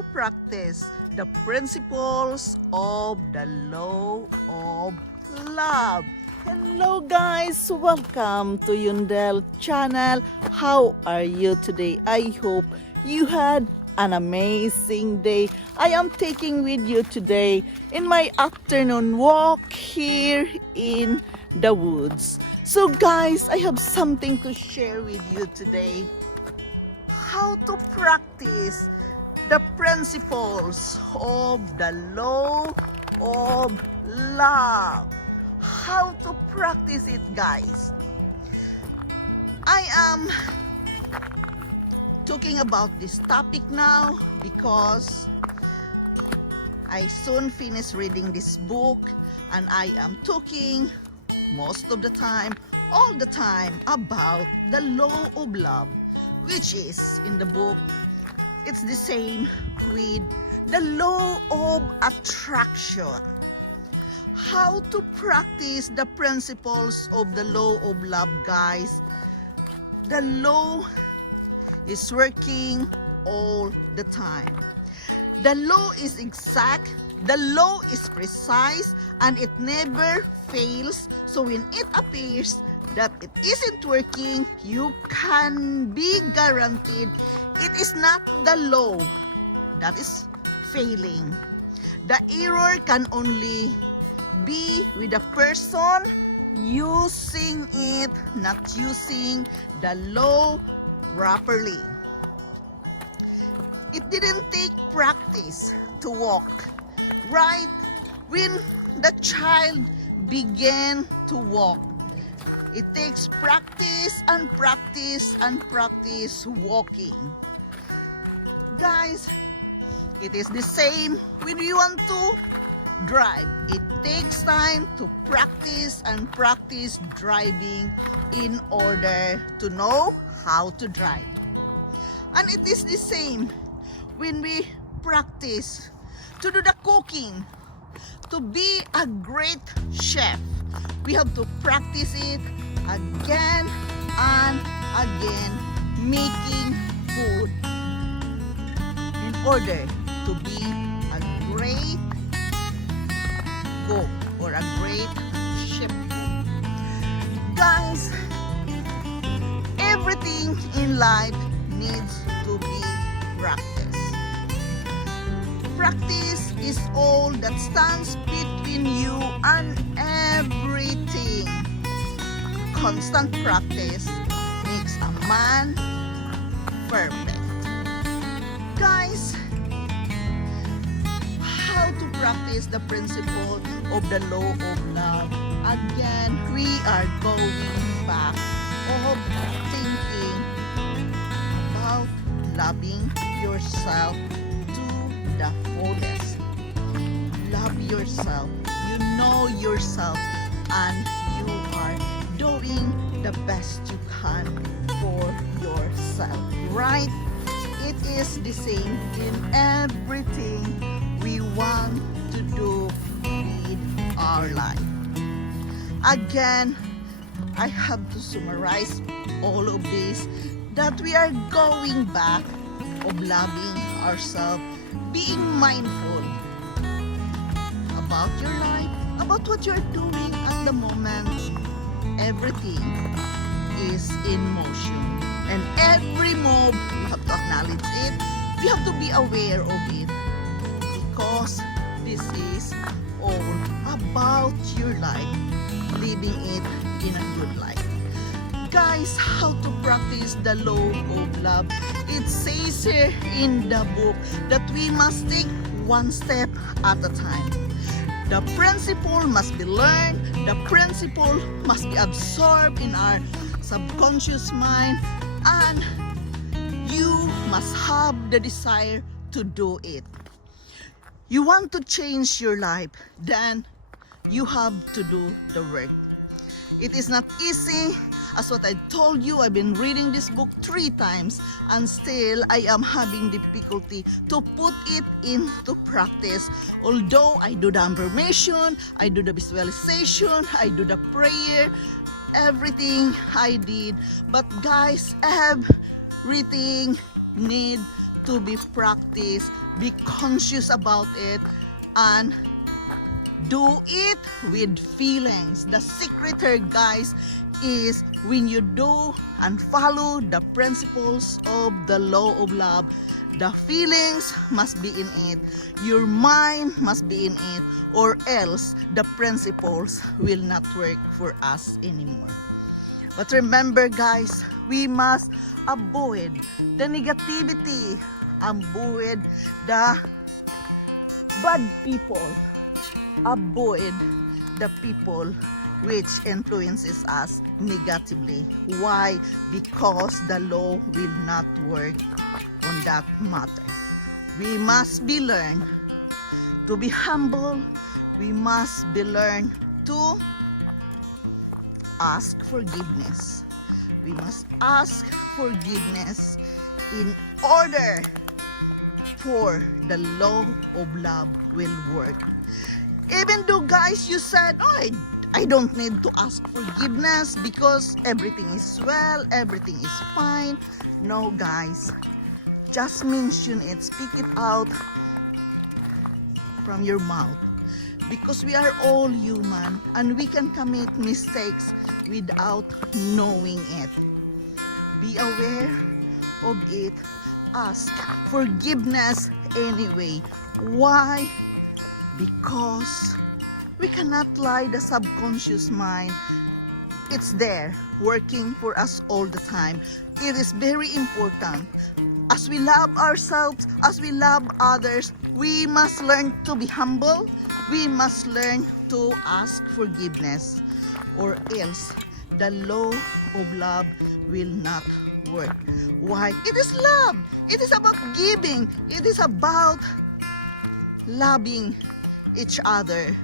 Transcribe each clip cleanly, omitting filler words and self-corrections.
to practice the principles of the law of love. Hello guys, welcome to Yundel channel. How are you today? I hope you had an amazing day. I am taking with you today in my afternoon walk here in the woods. So guys, I have something to share with you today. How to practice the principles of the law of love. How to practice it, guys. I am talking about this topic now because I soon finish reading this book, and I am talking most of the time, all the time, about the law of love, which is in the book, it's the same with the law of attraction. How to practice the principles of the law of love, guys. The law is working all the time. The law is exact, the law is precise, and it never fails. So when it appears that it isn't working, you can be guaranteed it is not the law that is failing. The error can only be with the person using it, not using the law properly. It didn't take practice to walk, right? When the child began to walk, it takes practice and practice and practice walking. Guys, it is the same when you want to drive. It takes time to practice and practice driving in order to know how to drive. And it is the same when we practice to do the cooking. To be a great chef, we have to practice it again and again, making food in order to be a great cook or a great chef. Guys, everything in life needs to be practiced. Practice is all that stands between you and everything. Constant practice makes a man perfect. Guys, how to practice the principle of the law of love? Again, we are going back of thinking about loving yourself to the fullest. Love yourself. You know yourself, and you are doing the best you can for yourself, right? It is the same in everything we want to do with our life. Again, I have to summarize all of this, that we are going back of loving ourselves, being mindful about your life, about what you're doing at the moment. Everything is in motion, and every move, we have to acknowledge it. We have to be aware of it, because this is all about your life, living it in a good life. Guys, how to practice the law of love? It says here in the book that we must take one step at a time. The principle must be learned. The principle must be absorbed in our subconscious mind, and you must have the desire to do it. You want to change your life, then you have to do the work. It is not easy. As what I told you, I've been reading this book 3 times, and still I am having difficulty to put it into practice. Although I do the affirmation, I do the visualization, I do the prayer, everything I did. But guys, everything need to be practiced, be conscious about it, and do it with feelings. The secret here, guys, is when you do and follow the principles of the law of love, the feelings must be in it, your mind must be in it, or else the principles will not work for us anymore. But remember, guys, we must avoid the negativity, avoid the bad people, avoid the people which influences us negatively. Why? Because the law will not work on that matter. We must be learned to be humble. We must be learned to ask forgiveness. We must ask forgiveness in order for the law of love will work. Even though, guys, you said, oh, I don't need to ask forgiveness because everything is well, everything is fine. No, guys, just mention it, speak it out from your mouth, because we are all human and we can commit mistakes without knowing it. Be aware of it. Ask forgiveness anyway. Why? Because we cannot lie the subconscious mind. It's there working for us all the time. It is very important. As we love ourselves, as we love others, we must learn to be humble. We must learn to ask forgiveness, or else the law of love will not work. Why? It is love. It is about giving. It is about loving each other.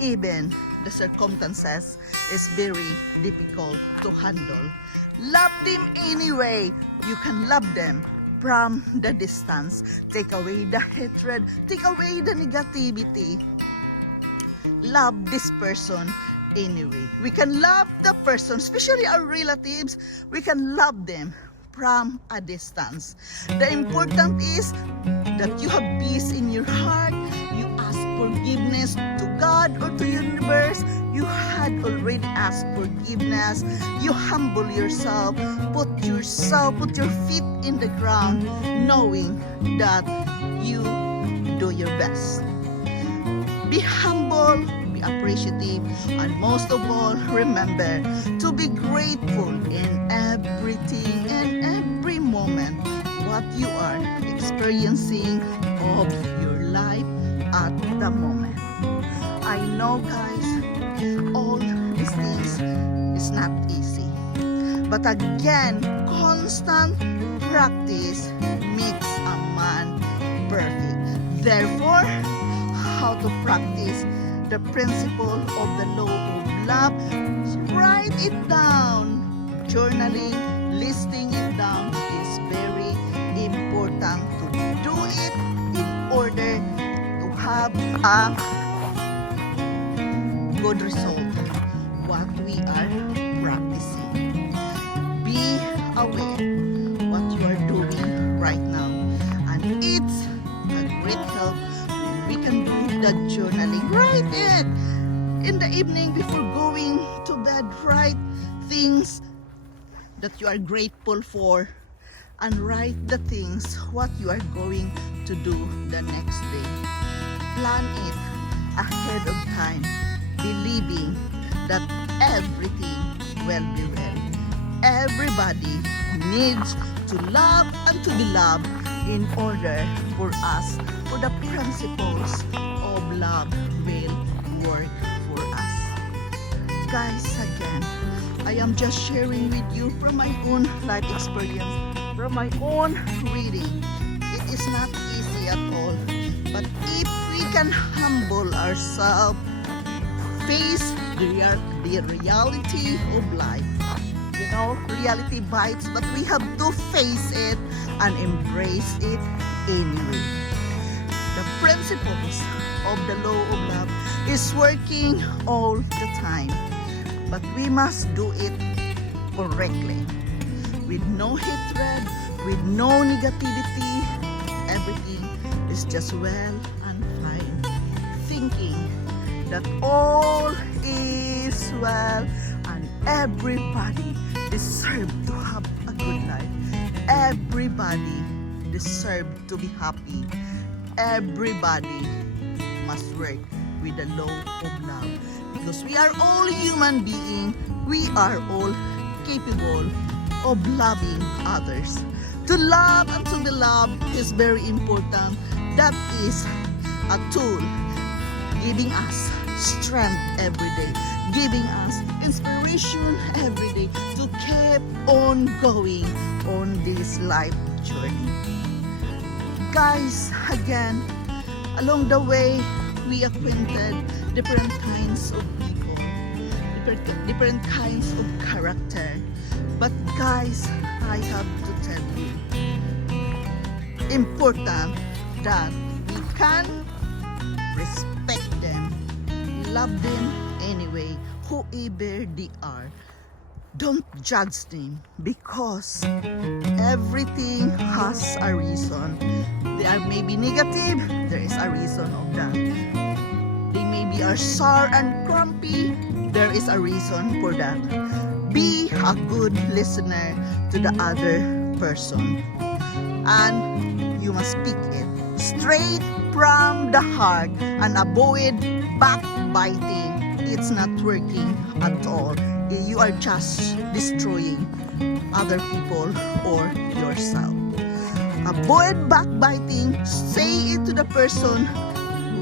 Even the circumstances is very difficult to handle. Love them anyway. You can love them from the distance. Take away the hatred. Take away the negativity. Love this person anyway. We can love the person, especially our relatives. We can love them from a distance. The important is that you have peace in your heart. You ask forgiveness to God or to universe. You had already asked forgiveness. You humble yourself. Put your feet in the ground, knowing that you do your best. Be humble, be appreciative, and most of all, remember to be grateful in everything and every moment what you are experiencing of your life at the moment. I know, guys, all these things is not easy. But again, constant practice makes a man perfect. Therefore, how to practice the principle of the law of love? Write it down. Journaling, listing it down is very important to do it in order to have a good result what we are practicing. Be aware what you are doing right now, and it's a great help. We can do the journaling. Write it in the evening before going to bed. Write things that you are grateful for, and write the things what you are going to do the next day. Plan it ahead of time, believing that everything will be well. Everybody needs to love and to be loved in order for us, for the principles of love will work for us. Guys, again, I am just sharing with you from my own life experience, from my own reading. It is not easy at all, but if we can humble ourselves, face the reality of life. You know, reality bites, but we have to face it and embrace it anyway. The principles of the law of love is working all the time, but we must do it correctly, with no hatred, with no negativity. Everything is just well and fine. Thinking that all is well and everybody deserves to have a good life. Everybody deserves to be happy. Everybody must work with the law of love. Because we are all human beings, we are all capable of loving others. To love and to be loved is very important. That is a tool giving us strength every day, giving us inspiration every day to keep on going on this life journey. Guys, again, along the way, we acquainted different kinds of people, different kinds of character. But guys, I have to tell you, important that we can respect them, love them anyway, whoever they are. Don't judge them because everything has a reason. They are maybe negative, there is a reason of that. They maybe are sour and grumpy, there is a reason for that. Be a good listener to the other person. And you must speak it straight from the heart and avoid backbiting. It's not working at all. You are just destroying other people or yourself. Avoid backbiting. Say it to the person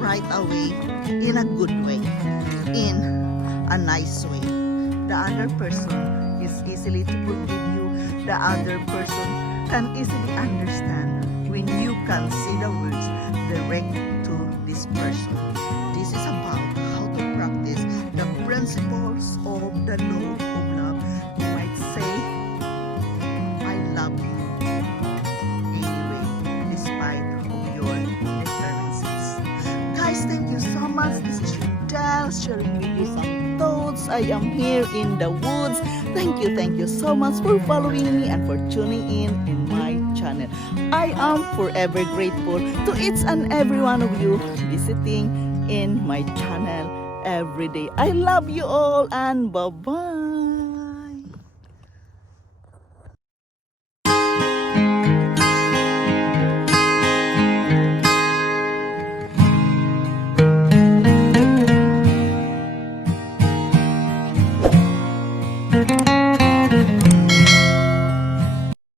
right away in a good way, in a nice way. The other person is easily to forgive you. The other person can easily understand when you can say the words direct to this person. This is about how to practice the principles of the law of love. You might say, I love you anyway, despite of your differences. Guys, thank you so much. This is Del sharing with you some thoughts. I am here in the woods. Thank you so much for following me and for tuning in my channel. I am forever grateful to each and every one of you visiting in my channel every day. I love you all and bye-bye.